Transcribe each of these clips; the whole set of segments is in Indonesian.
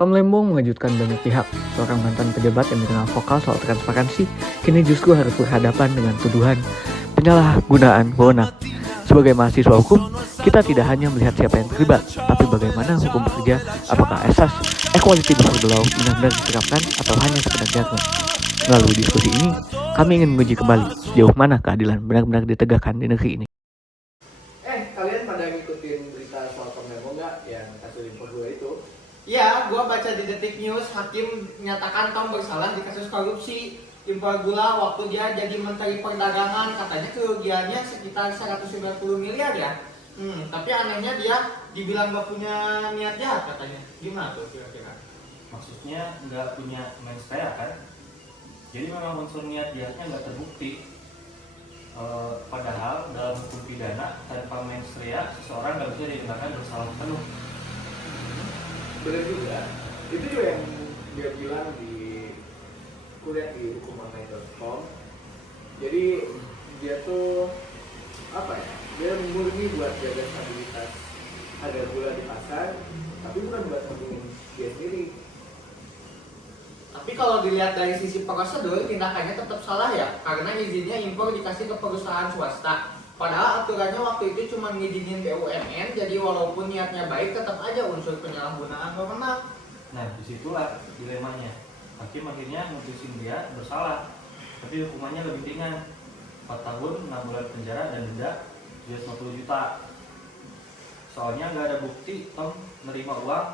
Tom Lembong mengejutkan banyak pihak. Seorang mantan pejabat yang dikenal vokal soal transparansi kini justru harus berhadapan dengan tuduhan penyalahgunaan wewenang. Sebagai mahasiswa hukum, kita tidak hanya melihat siapa yang terlibat, tapi bagaimana hukum bekerja, apakah asas equality before the law benar-benar diterapkan atau hanya sekedar jargon. Melalui diskusi ini, kami ingin menguji kembali sejauh mana keadilan benar-benar ditegakkan di negeri ini. Kalian pada ngikutin berita soal Tom Lembong nggak yang kasus Info 2 itu? Ya, gua baca di Detik News, hakim menyatakan Tom bersalah di kasus korupsi impor gula waktu dia jadi Menteri Perdagangan. Katanya kerugiannya sekitar 190 miliar ya. Tapi anehnya dia dibilang gak punya niat jahat katanya. Gimana tuh kira-kira? Maksudnya nggak punya mens-rea kan? Jadi memang unsur niat jahatnya nggak terbukti. Padahal dalam hukum pidana tanpa mens-rea seseorang nggak bisa dikatakan bersalah penuh. Bener juga. Itu juga yang dia bilang di kuliah di hukumonline.com. Jadi dia tuh apa ya? Dia murni buat jaga stabilitas harga gula di pasar, tapi bukan buat melindungi dia sendiri. Tapi kalau dilihat dari sisi prosedur, tindakannya tetap salah ya, karena izinnya impor dikasih ke perusahaan swasta. Padahal aturannya waktu itu cuma ngizinin BUMN, jadi walaupun niatnya baik tetap aja unsur penyalahgunaan wewenang. Nah, disitulah dilemanya. Hakim akhirnya memutusin dia bersalah, tapi hukumannya lebih ringan, 4 tahun, 6 bulan penjara dan denda 50 juta. Soalnya nggak ada bukti Tom nerima uang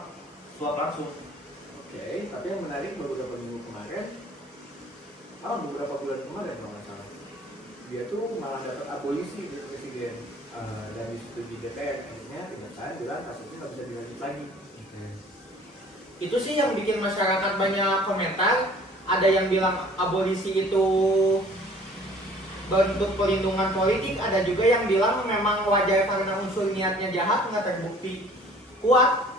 suap langsung. Oke, tapi yang menarik beberapa minggu kemarin, beberapa bulan kemarin kalau nggak salah, dia tuh malah dapat abolisi dari presiden dan disetujui DPR. Akhirnya kejaksaan bilang kasusnya nggak bisa dilanjut lagi. Itu sih yang bikin masyarakat banyak komentar. Ada yang bilang abolisi itu bentuk pelindungan politik, ada juga yang bilang memang wajar karena unsur niatnya jahat nggak terbukti kuat.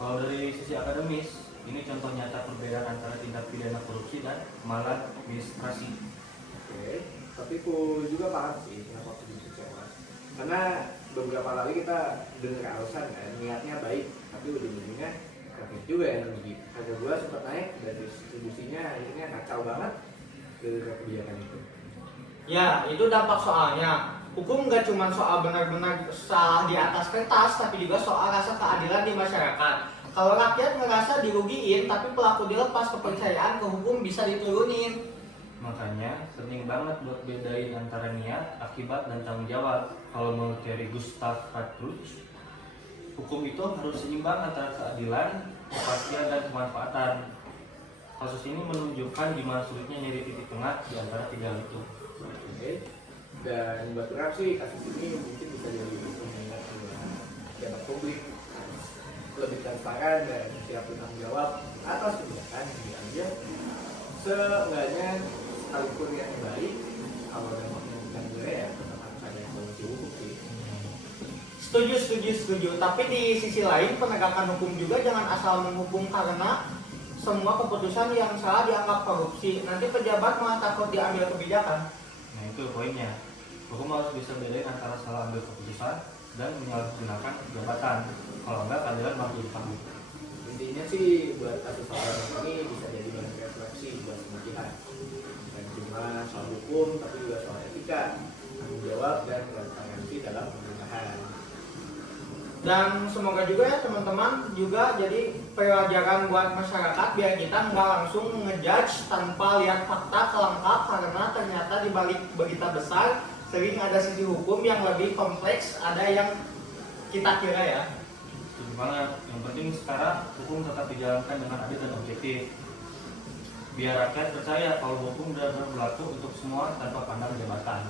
Kalau dari sisi akademis, ini contoh nyata perbedaan antara tindak pidana korupsi dan maladministrasi. Oke, tapi aku juga paham sih kenapa aku bisa kecewa. Karena beberapa kali kita dengar alasan kan, niatnya baik, tapi ujung-ujungnya kreatif juga yang rugi. Harga gula sempat naik dan distribusinya akhirnya kacau banget ke kebijakan itu. Ya, itu dampak soalnya. Hukum nggak cuma soal benar-benar salah di atas kertas, tapi juga soal rasa keadilan di masyarakat. Kalau rakyat ngerasa dirugiin, tapi pelaku dilepas, kepercayaan ke hukum bisa diturunin. Makanya penting banget buat bedain antara niat, akibat, dan tanggung jawab. Kalau menurut teori Gustav Hartreus, hukum itu harus seimbang antara keadilan, kepastian, dan kemanfaatan. Kasus ini menunjukkan gimana sulitnya nyari titik tengah di antara tiga hal itu. Oke. Dan buat reaksi kasus ini mungkin bisa jadi peminat pejabat publik lebih transparan dan siap bertanggung jawab atas kebijakan yang diambil. Seenggaknya sekalipun yang baik, kalau dampaknya bukan gue ya tetap harus ada evaluasi hukum sih. Setuju. Tapi di sisi lain, penegakan hukum juga jangan asal menghukum karena semua keputusan yang salah dianggap korupsi. Nanti pejabat malah takut diambil kebijakan. Nah itu poinnya. Hukum harus bisa bedain antara salah ambil keputusan dan menyalahgunakan jabatan. Kalau enggak, keadilan bakal dipahami. Intinya sih buat kasus soal ini bisa jadi bahan refleksi buat semua pihak. Dan cuma soal hukum, tapi juga soal etika, tanggung jawab, dan transparansi dalam pemerintahan. Dan semoga juga ya teman-teman juga jadi pelajaran buat masyarakat biar kita nggak langsung ngejudge tanpa lihat fakta kelengkap, karena ternyata di balik berita besar sering ada sisi hukum yang lebih kompleks, ada yang kita kira ya. Setuju banget. Yang penting sekarang hukum tetap dijalankan dengan adil dan objektif. Biar rakyat percaya kalau hukum benar-benar berlaku untuk semua tanpa pandang jabatan.